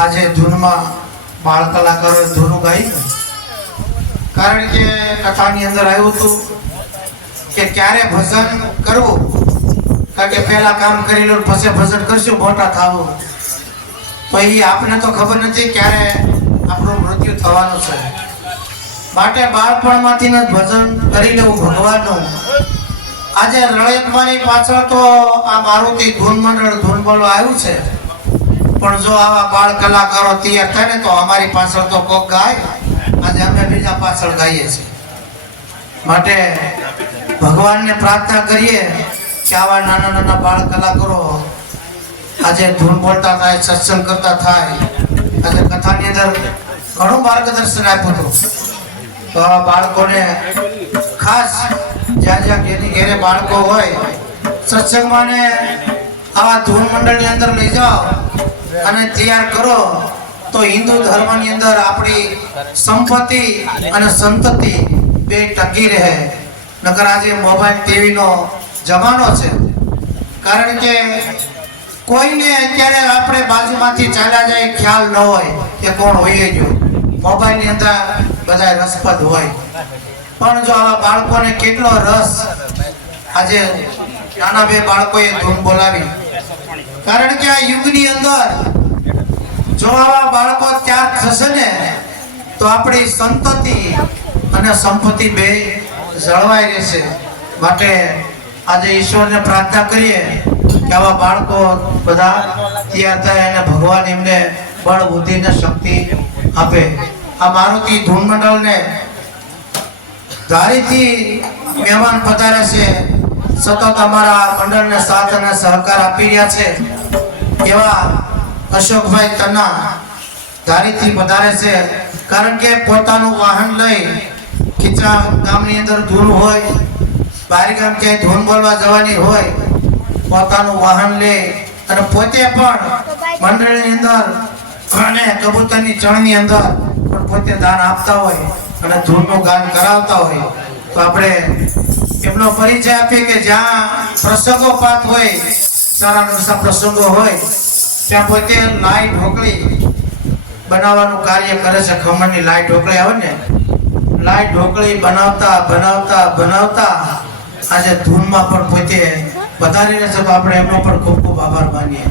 આજે ધૂનમાં બાળ કલાકારોએ ધૂનું ગાઈ, કારણ કે કથાની અંદર આવ્યું હતું કે ક્યારે ભજન કરવું, કારણ કે પહેલા કામ કરી લો પછી ભજન કરશું મોટા થવું, તો એ આપને તો ખબર નથી ક્યારે આપણું મૃત્યુ થવાનું છે. માટે બાળપણમાંથી જ ભજન કરી લેવું ભગવાનનું. આજે રળિયામણી પાછળ તો આ મારુતિ ધૂન મંડળ ધૂન બોલવા આવ્યું છે, પણ જો આવા બાળ કલાકારો તૈયાર થાય ને તો અમારી પાછળ તો કોક ગાય. આજે અમે બીજા પાછળ ગાઈએ છીએ. માટે ભગવાનને પ્રાર્થના કરીએ કે આવા નાના નાના બાળ કલાકારો આજે ધૂન બોલતા થાય, સત્સંગ કરતા થાય. આજે કથાની અંદર ઘણું માર્ગદર્શન આપ્યું હતું, તો આવા બાળકોને ખાસ જ્યાં જ્યાં ઘેરી ઘેરે બાળકો હોય સત્સંગમાં ને આવા ધૂન મંડળની અંદર લઈ જાઓ અને તૈયાર કરો, તો હિન્દુ ધર્મની અંદર આપણી સંપત્તિ અને સંતતિ બે ટકી રહે. નકર આજે મોબાઈલ ટીવીનો જમાનો છે, કારણ કે કોઈને અત્યારે આપણે બાજુમાંથી ચાલ્યા જાય ખ્યાલ ન હોય કે કોણ હોય ગયું. મોબાઈલની અંદર બધા રસપ્રદ હોય, પણ જો આવા બાળકોને કેટલો રસ. આજે નાના બે બાળકોએ ધૂન બોલાવી, કારણ કે આ યુગની અંદર જો આવા બાળકો ત્યાગ થશે ને તો આપણી સંતતિ અને સંપત્તિ બે જળવાઈ રહેશે. માટે આજે ઈશ્વરને પ્રાર્થના કરીએ કે આવા બાળકો બધા તૈયાર થાય અને ભગવાન એમને બળ બુદ્ધિ ને શક્તિ આપે. આ મારુતિ ધૂન મંડળને ધારીથી મહેમાન પધારે છે, સતત અમારા મંડળને સાથ અને સહકાર આપી રહ્યા છે એવા અશોકભાઈ તન્ના ધારીથી પધારે છે, કારણ કે પોતાનું વાહન લઈ ખીચા ગામની અંદર ધૂન હોય, બહાર ગામ ક્યાંય ધૂન બોલવા જવાની હોય, પોતાનું વાહન લે અને પોતે પણ મંડળની અંદર અને કબૂતરની ચણની અંદર પણ પોતે દાન આપતા હોય અને ધૂનનું ગાન કરાવતા હોય. તો આપણે એમનો પરિચય આપીએ કે જ્યાં પ્રસંગોપાત હોય, સારા નરસા પ્રસંગો હોય, ત્યાં પોતે લાઈ ઢોકળી બનાવવાનું કાર્ય કરે છે. ખમણની લાઈ ઢોકળી આવે ને, લાઈ ઢોકળી બનાવતા બનાવતા બનાવતા આજે ધૂનમાં પણ પોતે પધારીને છે, તો આપણે એમનો પણ ખૂબ ખૂબ આભાર માનીએ.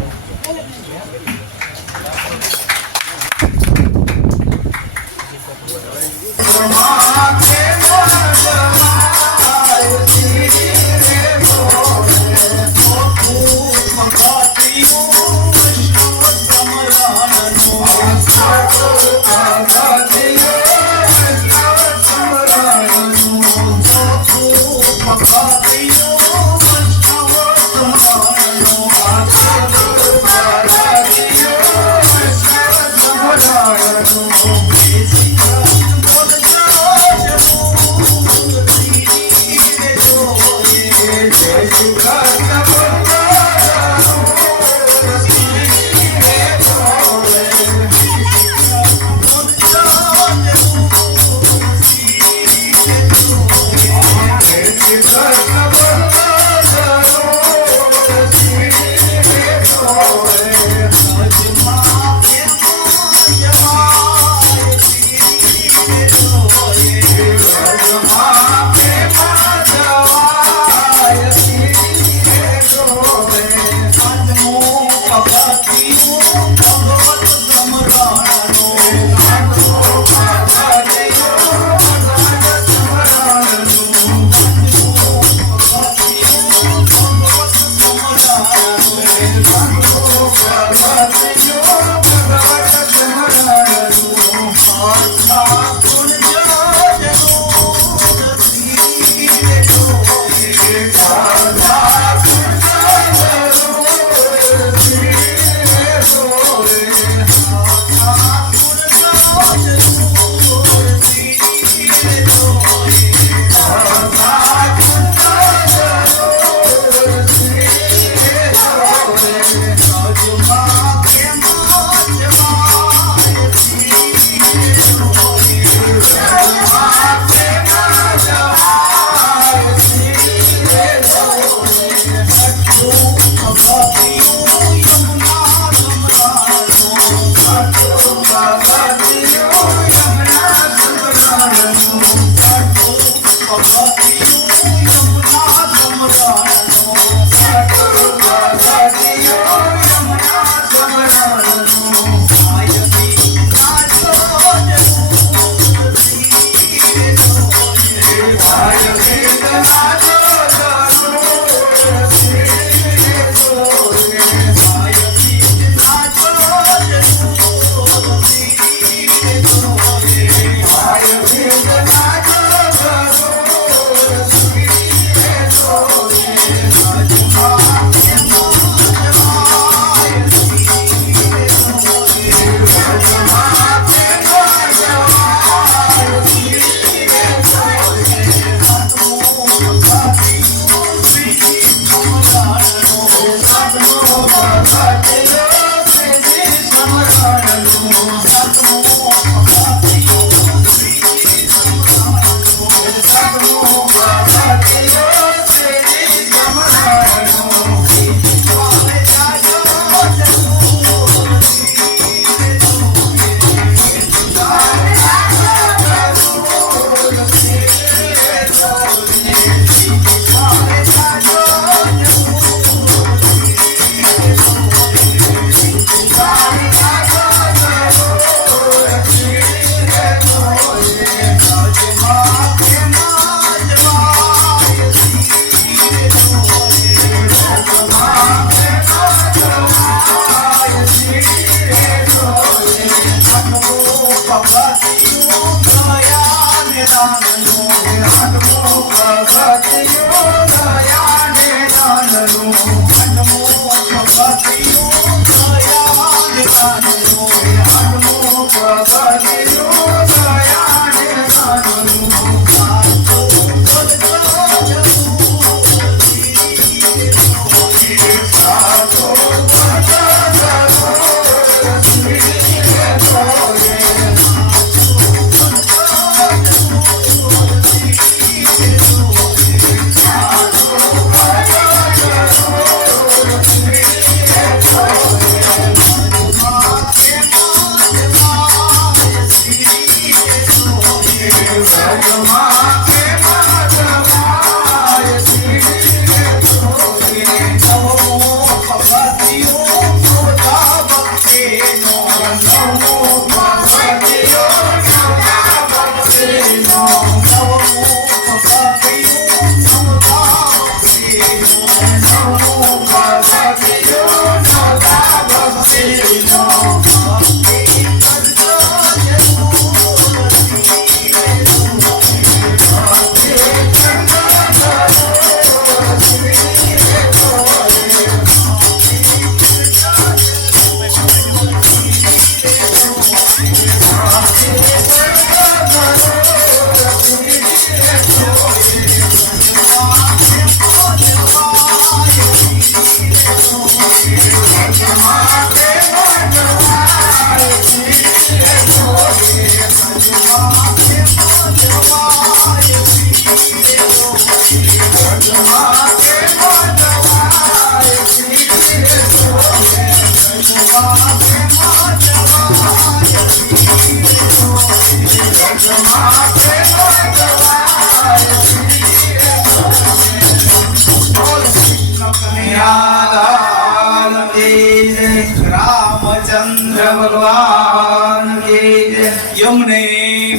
रामचंद्र भगवान की जय, यमुने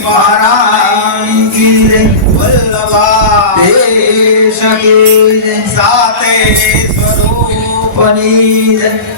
महारानी की जय, वल्लभा देश की जय, साते स्वरूपनी जय।